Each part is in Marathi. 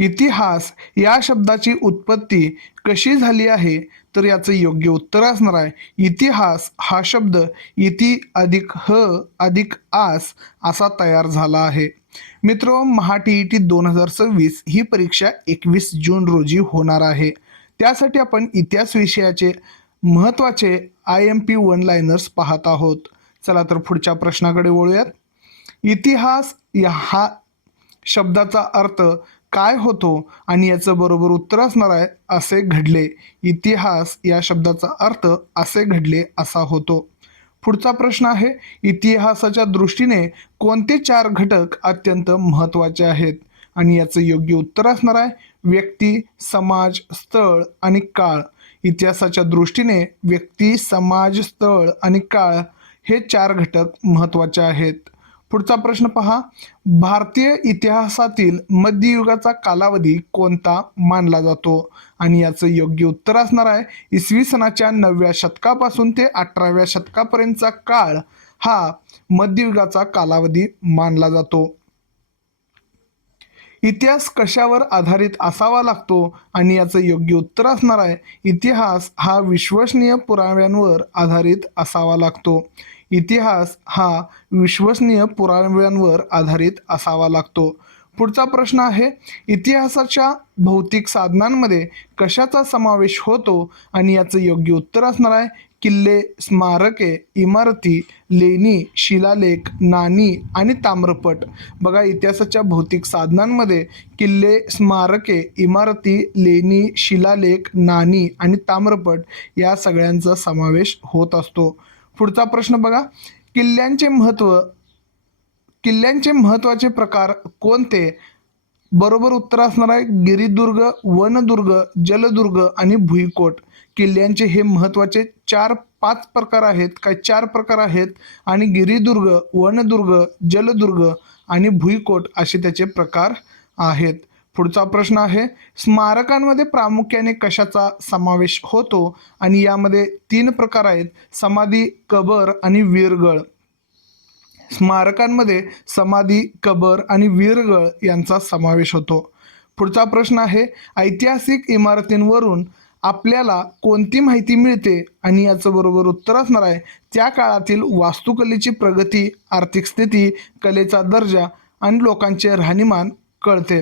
इतिहास या शब्दाची उत्पत्ती कशी झाली आहे, तर याचं योग्य उत्तर असणार आहे इतिहास हा शब्द इति अधिक ह अधिक आस असा तयार झाला आहे. मित्र, महा-टी-ई-टी 2026 ही परीक्षा 21 जून रोजी होणार आहे. त्यासाठी आपण इतिहास विषयाचे महत्त्वाचे IMP वन लाइनर्स पाहत आहोत. चला तर पुढच्या प्रश्नाकडे वळूयात. इतिहास हा शब्दाचा अर्थ काय होतो आणि याचं बरोबर उत्तर असणार आहे असे घडले. इतिहास या शब्दाचा अर्थ असे घडले असा होतो. पुढचा प्रश्न आहे, इतिहासाच्या दृष्टीने कोणते 4 घटक अत्यंत महत्त्वाचे आहेत आणि याचं योग्य उत्तर असणार आहे व्यक्ती, समाज, स्थळ आणि काळ. इतिहासाच्या दृष्टीने व्यक्ती, समाज, स्थळ आणि काळ हे 4 घटक महत्त्वाचे आहेत. पुढचा प्रश्न पहा, भारतीय इतिहासातील मध्ययुगाचा कालावधी कोणता मानला जातो आणि याचं योग्य उत्तर असणार आहे इसवी सनाच्या 9व्या शतकापासून ते 18व्या शतकापर्यंतचा काळ हा मध्ययुगाचा कालावधी मानला जातो. इतिहास कशावर आधारित असावा लागतो आणि याचं योग्य उत्तर असणार आहे इतिहास हा विश्वसनीय पुराव्यांवर आधारित असावा लागतो. इतिहास हा विश्वसनीय पुराव्यांवर आधारित असावा लागतो. पुढचा प्रश्न आहे, इतिहासाच्या भौतिक साधनांमध्ये कशाचा समावेश होतो आणि याचं योग्य उत्तर असणार आहे किल्ले, स्मारके, इमारती, लेणी, शिलालेख, नाणी आणि ताम्रपट. बघा, इतिहासाच्या भौतिक साधनांमध्ये किल्ले, स्मारके, इमारती, लेणी, शिलालेख, नाणी आणि ताम्रपट या सगळ्यांचा समावेश होत असतो. पुढचा प्रश्न बघा, किल्ल्यांचे महत्त्वाचे प्रकार कोणते? बरोबर उत्तर असणार आहे गिरिदुर्ग, वनदुर्ग, जलदुर्ग आणि भुईकोट. किल्ल्यांचे हे महत्त्वाचे 4-5 प्रकार आहेत, काय 4 प्रकार आहेत आणि गिरिदुर्ग, वनदुर्ग, जलदुर्ग आणि भुईकोट असे त्याचे प्रकार आहेत. पुढचा प्रश्न आहे, स्मारकांमध्ये प्रामुख्याने कशाचा समावेश होतो आणि यामध्ये 3 प्रकार आहेत समाधी, कबर आणि वीरगळ. स्मारकांमध्ये समाधी, कबर आणि वीरगळ यांचा समावेश होतो. पुढचा प्रश्न आहे, ऐतिहासिक इमारतींवरून आपल्याला कोणती माहिती मिळते आणि याचं बरोबर उत्तर असणार आहे त्या काळातील वास्तुकलेची प्रगती, आर्थिक स्थिती, कलेचा दर्जा आणि लोकांचे राहणीमान कळते.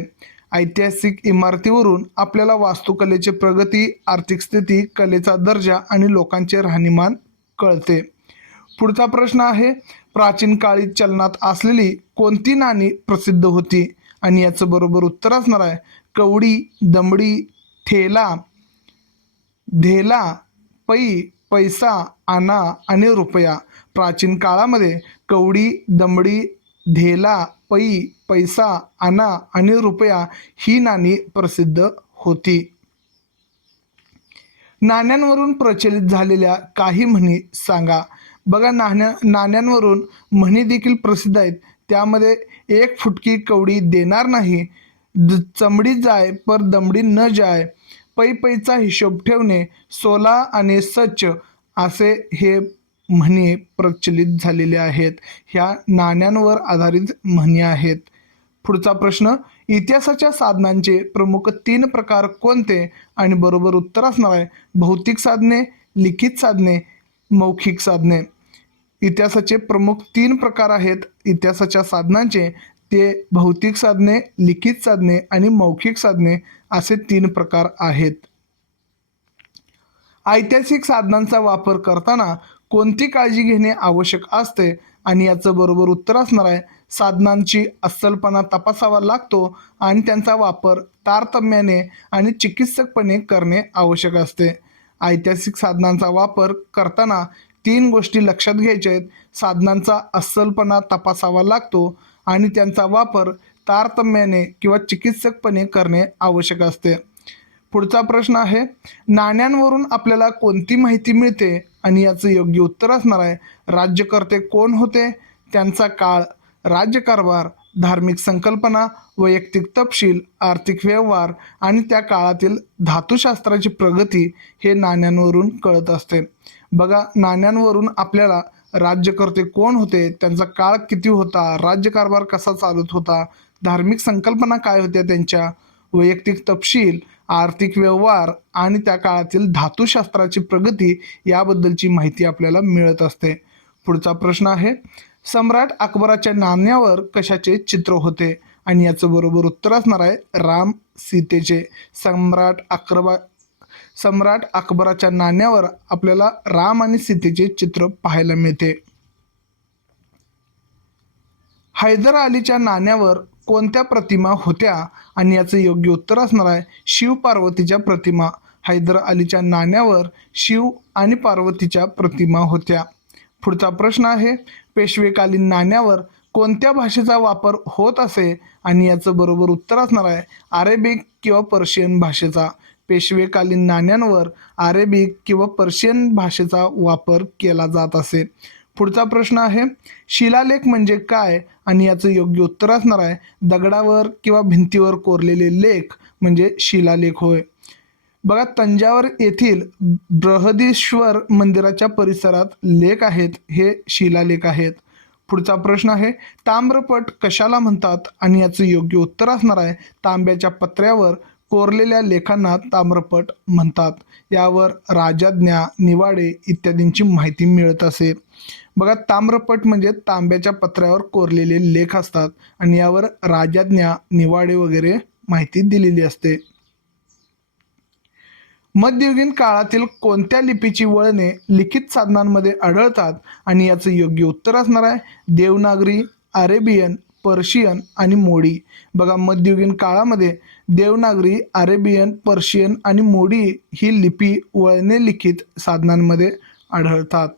ऐतिहासिक इमारतीवरून आपल्याला वास्तुकलेची प्रगती, आर्थिक स्थिती, कलेचा दर्जा आणि लोकांचे राहणीमान कळते. पुढचा प्रश्न आहे, प्राचीन काळी चलनात असलेली कोणती नाणी प्रसिद्ध होती आणि याचं बरोबर उत्तर असणार आहे कवडी, दमडी, ठेला, धेला, पै, पैसा, आना आणि रुपया. प्राचीन काळामध्ये कवडी, दमडी, धेला, पै, पैसा, आना आणि रुपया ही नाणी प्रसिद्ध होती. नाण्यांवरून प्रचलित झालेल्या काही म्हणी सांगा. बघा, नाण्यांवरून म्हणी देखील प्रसिद्ध आहेत. त्यामध्ये 1 फुटकी कवडी देणार नाही, चमडी जाय पर दमडी न जाय, पै पैचा हिशोब ठेवणे, सोला आणि सच असे हे म्हणी प्रचलित झालेले आहेत. ह्या नाण्यांवर आधारित म्हणी आहेत. पुढचा प्रश्न, इतिहासाच्या साधनांचे प्रमुख 3 प्रकार कोणते आणि बरोबर उत्तर असणार आहे भौतिक साधने, लिखित साधने, मौखिक साधने. इतिहासाचे प्रमुख 3 प्रकार आहेत इतिहासाच्या साधनांचे, ते भौतिक साधने, लिखित साधने आणि मौखिक साधने असे 3 प्रकार आहेत. ऐतिहासिक साधनांचा वापर करताना कोणती काळजी घेणे आवश्यक असते आणि याचं बरोबर उत्तर असणार आहे साधनांची अस्सलपणा तपासावा लागतो आणि त्यांचा वापर तारतम्याने आणि चिकित्सकपणे करणे आवश्यक असते. ऐतिहासिक साधनांचा वापर करताना 3 गोष्टी लक्षात घ्यायच्या आहेत. साधनांचा अस्सलपणा तपासावा लागतो आणि त्यांचा वापर तारतम्याने किंवा चिकित्सकपणे करणे आवश्यक असते. पुढचा प्रश्न आहे, नाण्यांवरून आपल्याला कोणती माहिती मिळते आणि याचं योग्य उत्तर असणार आहे राज्यकर्ते कोण होते, त्यांचा काळ, राज्यकारभार, धार्मिक संकल्पना, वैयक्तिक तपशील, आर्थिक व्यवहार आणि त्या काळातील धातुशास्त्राची प्रगती हे नाण्यांवरून कळत असते. बघा, नाण्यांवरून आपल्याला राज्यकर्ते कोण होते, त्यांचा काळ किती होता, राज्यकारभार कसा चालत होता, धार्मिक संकल्पना काय होत्या त्यांच्या, वैयक्तिक तपशील, आर्थिक व्यवहार आणि त्या काळातील धातुशास्त्राची प्रगती याबद्दलची माहिती आपल्याला मिळत असते. पुढचा प्रश्न आहे, सम्राट अकबराच्या नाण्यावर कशाचे चित्र होते? आणि याचं बरोबर उत्तर असणार आहे राम सीतेचे. सम्राट अकबराच्या नाण्यावर आपल्याला राम आणि सीतेचे चित्र पाहायला मिळते. हैदर अलीच्या नाण्यावर कोणत्या प्रतिमा होत्या? आणि याचं योग्य उत्तर असणार आहे शिव पार्वतीच्या प्रतिमा. हैदर अलीच्या नाण्यावर शिव आणि पार्वतीच्या प्रतिमा होत्या. पुढचा प्रश्न आहे, पेशवेकालीन नाण्यावर कोणत्या भाषेचा वापर होत असे? आणि याचं बरोबर उत्तर असणार आहे अरेबिक किंवा पर्शियन भाषेचा. पेशवेकालीन नाण्यांवर अरेबिक किंवा पर्शियन भाषेचा वापर केला जात असे. पुढचा प्रश्न आहे, शिलालेख म्हणजे काय? आणि याचं योग्य उत्तर असणार आहे दगडावर किंवा भिंतीवर कोरलेले लेख म्हणजे शिलालेख होय. बघा, तंजावर येथील बृहदीश्वर मंदिराच्या परिसरात लेख आहेत, हे शिलालेख आहेत. पुढचा प्रश्न आहे, ताम्रपट कशाला म्हणतात? आणि याचं योग्य उत्तर असणार आहे तांब्याच्या पत्र्यावर कोरलेल्या लेखांना ताम्रपट म्हणतात. यावर राजाज्ञा, निवाडे इत्यादींची माहिती मिळत असे. बघा, ताम्रपट म्हणजे तांब्याच्या पत्र्यावर कोरलेले लेख असतात आणि यावर राजाज्ञा, निवाडे वगैरे माहिती दिलेली असते. मध्ययुगीन काळातील कोणत्या लिपीची वळणे लिखित साधनांमध्ये आढळतात? आणि याचं योग्य उत्तर असणार आहे देवनागरी, अरेबियन, पर्शियन आणि मोडी. बघा, मध्ययुगीन काळामध्ये देवनागरी, अरेबियन, पर्शियन आणि मोडी ही लिपी वळणे लिखित साधनांमध्ये आढळतात.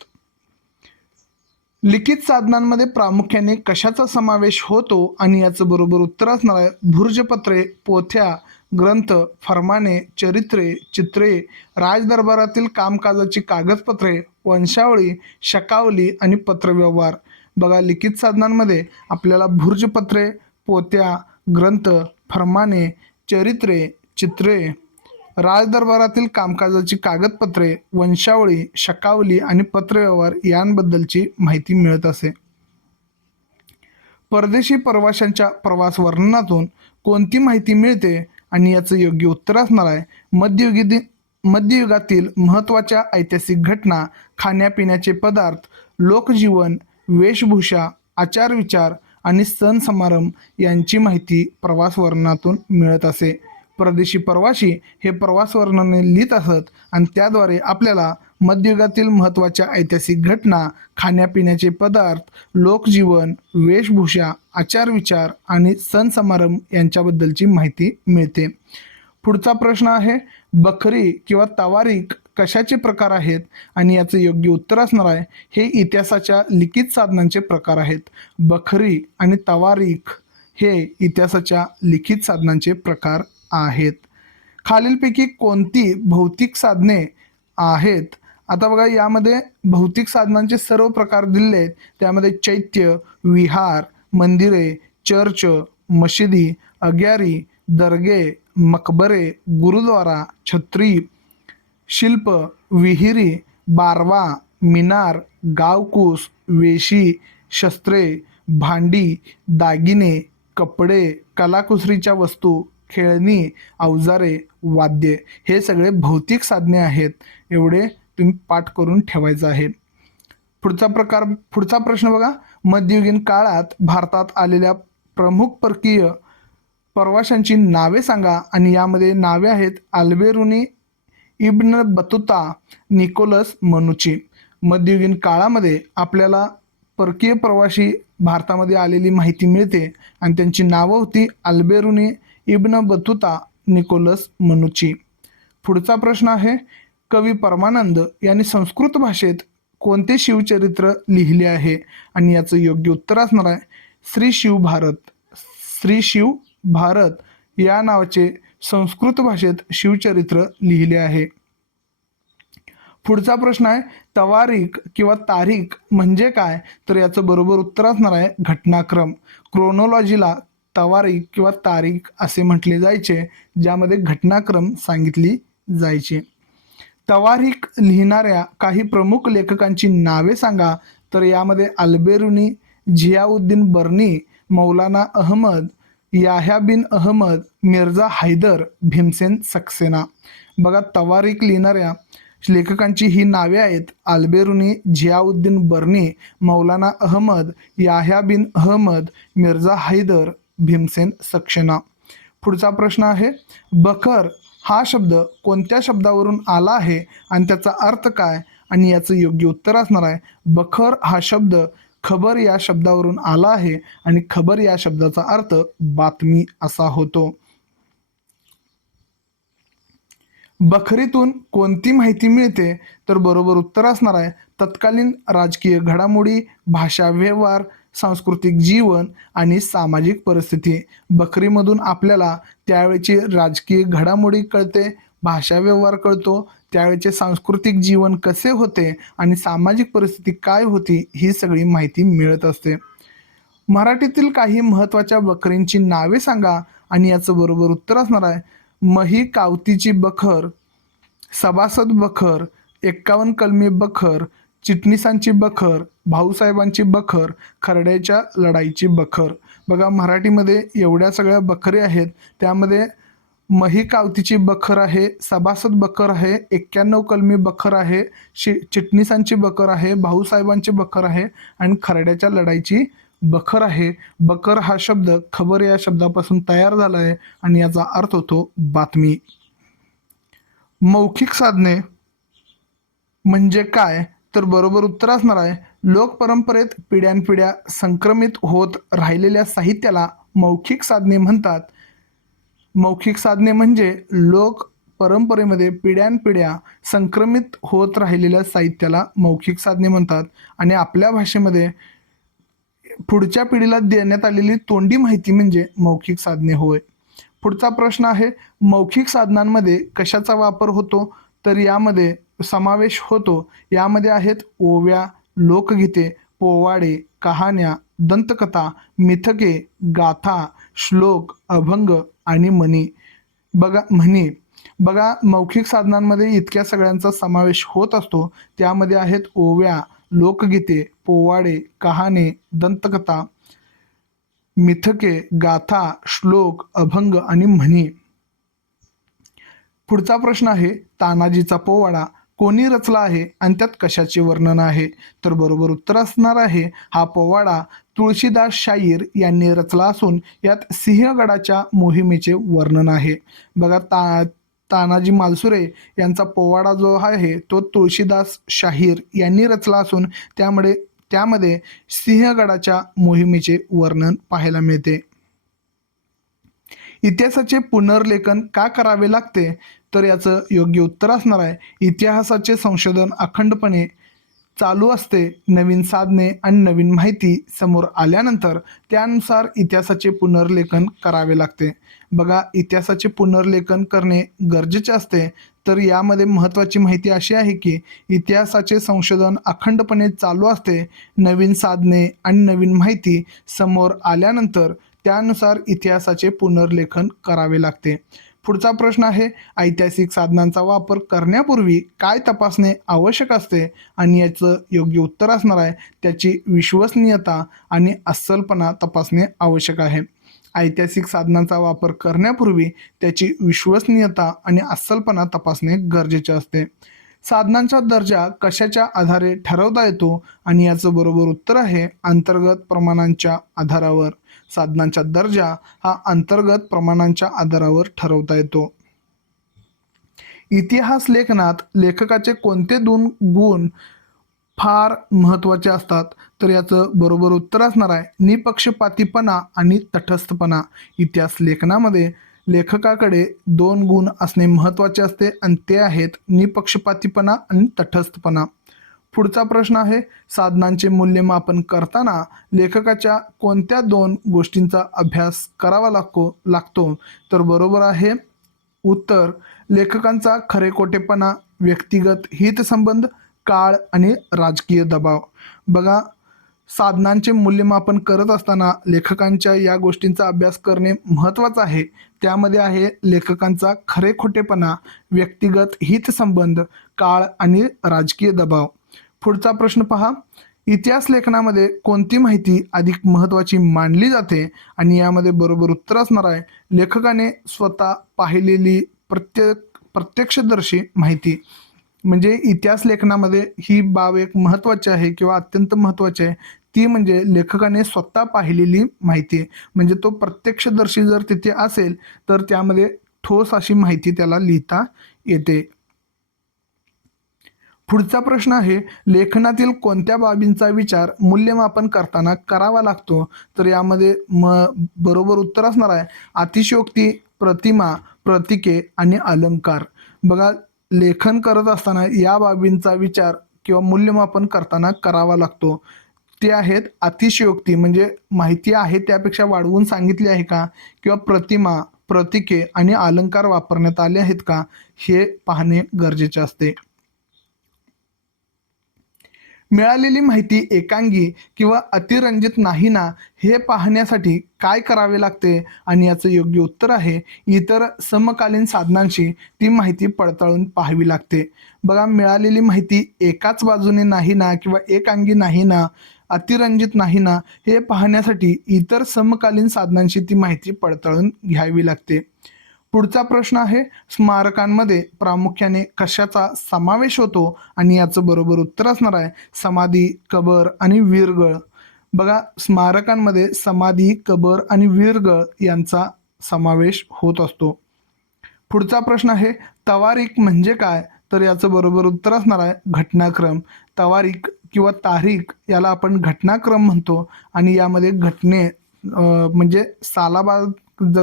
लिखित साधनांमध्ये प्रामुख्याने कशाचा समावेश होतो? आणि याचं बरोबर उत्तर असणार आहे भूर्जपत्रे, पोथ्या, ग्रंथ, फरमाने, चरित्रे, चित्रे, राजदरबारातील कामकाजाची कागदपत्रे, वंशावळी, शकावली आणि पत्रव्यवहार. बघा, लिखित साधनांमध्ये आपल्याला भूर्जपत्रे, पोथ्या, ग्रंथ, फरमाने, चरित्रे, चित्रे, राजदरबारातील कामकाजाची कागदपत्रे, वंशावळी, शकावली आणि पत्रव्यवहार यांबद्दलची माहिती मिळत असे. परदेशी प्रवाशांच्या प्रवास वर्णनातून कोणती माहिती मिळते? आणि याचं योग्य उत्तर असणार आहे मध्ययुगातील महत्त्वाच्या ऐतिहासिक घटना, खाण्यापिण्याचे पदार्थ, लोकजीवन, वेशभूषा, आचारविचार आणि सण समारंभ यांची माहिती प्रवास वर्णनातून मिळत असे. परदेशी प्रवासी हे प्रवास वर्णने लिहित असत आणि त्याद्वारे आपल्याला मध्ययुगातील महत्त्वाच्या ऐतिहासिक घटना, खाण्यापिण्याचे पदार्थ, लोकजीवन, वेशभूषा, आचारविचार आणि सण समारंभ यांच्याबद्दलची माहिती मिळते. पुढचा प्रश्न आहे, बखरी किंवा तवारीख कशाचे प्रकार आहेत? आणि याचं योग्य उत्तर असणार आहे हे इतिहासाच्या लिखित साधनांचे प्रकार आहेत. बखरी आणि तवारीख हे इतिहासाच्या लिखित साधनांचे प्रकार आहेत. खालीलपैकी कोणती भौतिक साधने आहेत? आता बघा, यामध्ये भौतिक साधनांचे सर्व प्रकार दिले आहेत. त्यामध्ये चैत्य, विहार, मंदिरे, चर्च, मशिदी, अग्यारी, दर्गे, मकबरे, गुरुद्वारा, छत्री, शिल्प, विहिरी, बारवा, मिनार, गावकूस, वेशी, शस्त्रे, भांडी, दागिने, कपडे, कलाकुसरीच्या वस्तू, खेळणी, अवजारे, वाद्ये हे सगळे भौतिक साधने आहेत. एवढे तुम्ही पाठ करून ठेवायचं आहे. पुढचा प्रश्न बघा, मध्ययुगीन काळात भारतात आलेल्या प्रमुख परकीय प्रवाशांची नावे सांगा. आणि यामध्ये नावे आहेत अल्बेरुनी, इब्न बतुता, निकोलस मनुची. मध्ययुगीन काळामध्ये आपल्याला परकीय प्रवासी भारतामध्ये आलेली माहिती मिळते आणि त्यांची नावं होती अल्बेरुनी, इब्न बतुता, निकोलस मनुची. पुढचा प्रश्न आहे, कवी परमानंद यांनी संस्कृत भाषेत कोणते शिवचरित्र लिहिले आहे? आणि याचं योग्य उत्तर असणार आहे श्री शिव भारत. श्री शिव भारत या नावाचे संस्कृत भाषेत शिवचरित्र लिहिले आहे. पुढचा प्रश्न आहे, तवारीख किंवा तारीख म्हणजे काय? तर याचं बरोबर उत्तर असणार आहे घटनाक्रम. क्रोनॉलॉजीला तवारीख किंवा तारीख असे म्हटले जायचे, ज्यामध्ये घटनाक्रम सांगितली जायची. तवारीख लिहिणाऱ्या काही प्रमुख लेखकांची नावे सांगा. तर यामध्ये अल्बेरुनी, झियाउद्दीन बर्नी, मौलाना अहमद, याह्या बिन अहमद, मिर्झा हैदर, भीमसेन सक्सेना. बघा तवारीख लिहिणाऱ्या लेखकांची ही नावे आहेत: अल्बेरुनी, झियाउद्दीन बर्नी, मौलाना अहमद, याह्या बिन अहमद, मिर्झा हैदर, भीमसेन सक्सेना. पुढचा प्रश्न आहे, बखर हा शब्द कोणत्या शब्दावरून आला आहे आणि त्याचा अर्थ काय? आणि याचं योग्य उत्तर असणार आहे, बखर हा शब्द खबर या शब्दावरून आला आहे आणि खबर या शब्दाचा अर्थ बातमी असा होतो. बखरीतून कोणती माहिती मिळते? तर बरोबर उत्तर असणार आहे, तत्कालीन राजकीय घडामोडी, भाषा व्यवहार, सांस्कृतिक जीवन आणि सामाजिक परिस्थिती. बखरीमधून आपल्याला त्यावेळेची राजकीय घडामोडी कळते, भाषा व्यवहार कळतो, त्यावेळेचे सांस्कृतिक जीवन कसे होते आणि सामाजिक परिस्थिती काय होती ही सगळी माहिती मिळत असते. मराठीतील काही महत्त्वाच्या बखरींची नावे सांगा आणि याचं बरोबर उत्तर असणार आहे, मही कावतीची बखर, सभासद बखर, 51 कलमी बखर, चिटणीसांची बखर, भाऊसाहेबांची बखर, खर्ड्याच्या लढाईची बखर. बघा मराठीमध्ये एवढ्या सगळ्या बखरी आहेत, त्यामध्ये मही कावतीची बखर आहे, सभासद बखर आहे, 91 कलमी बखर आहे, चिटणीसांची बखर आहे, भाऊसाहेबांची बखर आहे आणि खर्ड्याच्या लढाईची बखर आहे. बखर हा शब्द खबर या शब्दापासून तयार झाला आहे आणि याचा अर्थ होतो बातमी. मौखिक साधने म्हणजे काय? तर बरोबर उत्तर असणार आहे, लोकपरंपरेत पिढ्यानपिढ्या संक्रमित होत राहिलेल्या साहित्याला मौखिक साधने म्हणतात. मौखिक साधने म्हणजे लोक परंपरेमध्ये पिढ्यानपिढ्या संक्रमित होत राहिलेल्या साहित्याला मौखिक साधने म्हणतात आणि आपल्या भाषेमध्ये पुढच्या पिढीला देण्यात आलेली तोंडी माहिती म्हणजे मौखिक साधने होय. पुढचा प्रश्न आहे, मौखिक साधनांमध्ये कशाचा वापर होतो? तर यामध्ये समावेश होतो, यामध्ये आहेत ओव्या, लोकगीते, पोवाडे, कहाण्या, दंतकथा, मिथके, गाथा, श्लोक, अभंग आणि म्हणी. बघा मौखिक साधनांमध्ये इतक्या सगळ्यांचा समावेश होत असतो, त्यामध्ये आहेत ओव्या, लोकगीते, पोवाडे, कहाणे, दंतकथा, मिथके, गाथा, श्लोक, अभंग आणि म्हणी. पुढचा प्रश्न आहे, तानाजीचा पोवाडा कोणी रचला आहे आणि त्यात कशाचे वर्णन आहे? तर बरोबर उत्तर असणार आहे, हा पोवाडा तुळशीदास शाहीर यांनी रचला असून यात सिंहगडाच्या मोहिमेचे वर्णन आहे. बघा तानाजी मालुसरे यांचा पोवाडा जो आहे तो तुळशीदास शाहीर यांनी रचला असून त्यामध्ये सिंहगडाच्या मोहिमेचे वर्णन पाहायला मिळते. इतिहासाचे पुनर्लेखन का करावे लागते? तर याचं योग्य उत्तर असणार आहे, इतिहासाचे संशोधन अखंडपणे चालू असते. नवीन साधने आणि नवीन माहिती समोर आल्यानंतर त्यानुसार इतिहासाचे पुनर्लेखन करावे लागते. बघा इतिहासाचे पुनर्लेखन करणे गरजेचे असते. तर यामध्ये महत्त्वाची माहिती अशी आहे की इतिहासाचे संशोधन अखंडपणे चालू असते. नवीन साधने आणि नवीन माहिती समोर आल्यानंतर त्यानुसार इतिहासाचे पुनर्लेखन करावे लागते. पुढचा प्रश्न आहे, ऐतिहासिक साधनांचा वापर करण्यापूर्वी काय तपासणे आवश्यक असते? आणि याचं योग्य उत्तर असणार आहे, त्याची विश्वसनीयता आणि अस्सलपणा तपासणे आवश्यक आहे. ऐतिहासिक साधनांचा वापर करण्यापूर्वी त्याची विश्वसनीयता आणि अस्सलपणा तपासणे गरजेचे असते. साधनांचा दर्जा कशाच्या आधारे ठरवता येतो? आणि याचं बरोबर उत्तर आहे, अंतर्गत प्रमाणांच्या आधारावर. साधनांचा दर्जा हा अंतर्गत प्रमाणांच्या आधारावर ठरवता येतो. इतिहास लेखनात लेखकाचे कोणते दोन गुण फार महत्त्वाचे असतात? तर याचं बरोबर उत्तर असणार आहे, निपक्षपातीपणा आणि तटस्थपणा. इतिहास लेखनामध्ये लेखकाकडे दोन गुण असणे महत्त्वाचे असते आणि ते आहेत निपक्षपातीपणा आणि तटस्थपणा. पुढचा प्रश्न आहे, साधनांचे मूल्यमापन करताना लेखकाच्या कोणत्या दोन गोष्टींचा अभ्यास करावा लागतो? तर बरोबर आहे उत्तर, लेखकांचा खरेखोटेपणा, व्यक्तिगत हितसंबंध, काळ आणि राजकीय दबाव. बघा साधनांचे मूल्यमापन करत असताना लेखकांच्या या गोष्टींचा अभ्यास करणे महत्त्वाचं आहे. त्यामध्ये आहे लेखकांचा खरेखोटेपणा, व्यक्तिगत हितसंबंध, काळ आणि राजकीय दबाव. पुढचा प्रश्न पहा, इतिहास लेखनामध्ये कोणती माहिती अधिक महत्त्वाची मानली जाते? आणि यामध्ये बरोबर उत्तर असणार आहे लेखकाने स्वतः पाहिलेली प्रत्यक्षदर्शी माहिती. म्हणजे इतिहास लेखनामध्ये ही बाब एक महत्त्वाची आहे किंवा अत्यंत महत्त्वाची आहे, ती म्हणजे लेखकाने स्वतः पाहिलेली माहिती. म्हणजे तो प्रत्यक्षदर्शी जर तिथे असेल तर त्यामध्ये ठोस अशी माहिती त्याला लिहिता येते. पुढचा प्रश्न आहे, लेखनातील कोणत्या बाबींचा विचार मूल्यमापन करताना करावा लागतो? तर यामध्ये बरोबर उत्तर असणार आहे अतिशयोक्ती, प्रतिमा, प्रतीके आणि अलंकार. बघा, लेखन करत असताना या बाबींचा विचार किंवा मूल्यमापन करताना करावा लागतो. ते आहेत अतिशयोक्ती, म्हणजे माहिती आहे त्यापेक्षा वाढवून सांगितली आहे का, किंवा प्रतिमा, प्रतीके आणि अलंकार वापरण्यात आले आहेत का, हे पाहणे गरजेचे असते. मिळालेली माहिती एकांगी किंवा अतिरंजित नाही ना, हे पाहण्यासाठी काय करावे लागते? आणि याचं योग्य उत्तर आहे इतर समकालीन साधनांशी ती माहिती पडताळून पाहावी लागते. बघा, मिळालेली माहिती एकाच बाजूने नाही ना किंवा एकांगी नाही ना, अतिरंजित नाही ना, हे पाहण्यासाठी इतर समकालीन साधनांशी ती माहिती पडताळून घ्यावी लागते. पुढचा प्रश्न आहे, स्मारकांमध्ये प्रामुख्याने कशाचा समावेश होतो? आणि याचं बरोबर उत्तर असणार आहे समाधी, कबर आणि वीरगळ. बघा, स्मारकांमध्ये समाधी, कबर आणि वीरगळ यांचा समावेश होत असतो. पुढचा प्रश्न आहे, तवारीख म्हणजे काय? तर याचं बरोबर उत्तर असणार आहे घटनाक्रम. तवारीख किंवा तारीख याला आपण घटनाक्रम म्हणतो आणि यामध्ये घटने म्हणजे सालाबाद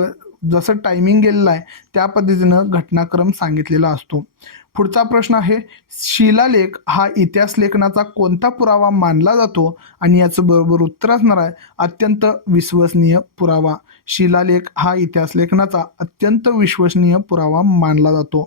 जसं टायमिंग गेलेलं आहे त्या पद्धतीनं घटनाक्रम सांगितलेला असतो. पुढचा प्रश्न आहे, शिलालेख हा इतिहास लेखनाचा कोणता पुरावा मानला जातो? आणि याचं बरोबर उत्तर असणार आहे अत्यंत विश्वसनीय पुरावा. शिलालेख हा इतिहास लेखनाचा अत्यंत विश्वसनीय पुरावा मानला जातो.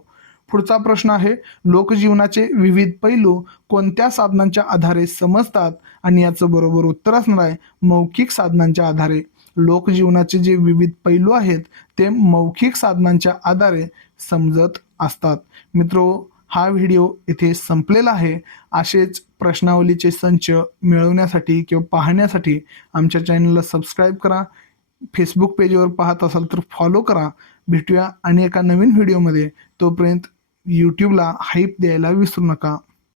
पुढचा प्रश्न आहे, लोकजीवनाचे विविध पैलू कोणत्या साधनांच्या आधारे समजतात? आणि याचं बरोबर उत्तर असणार आहे मौखिक साधनांच्या आधारे. लोकजीवनाचे जे विविध पैलू आहेत ते मौखिक साधनांच्या आधारे समजत असतात. मित्रो, हा व्हिडिओ इथे संपलेला आहे. असेच प्रश्नावलीचे संच मिळवण्यासाठी किंवा पाहण्यासाठी आमच्या चॅनलला सबस्क्राईब करा. फेसबुक पेजवर पाहत असाल तर फॉलो करा. भेटूया आणि एका नवीन व्हिडिओमध्ये. तोपर्यंत यूट्यूबला हाईप द्यायला विसरू नका.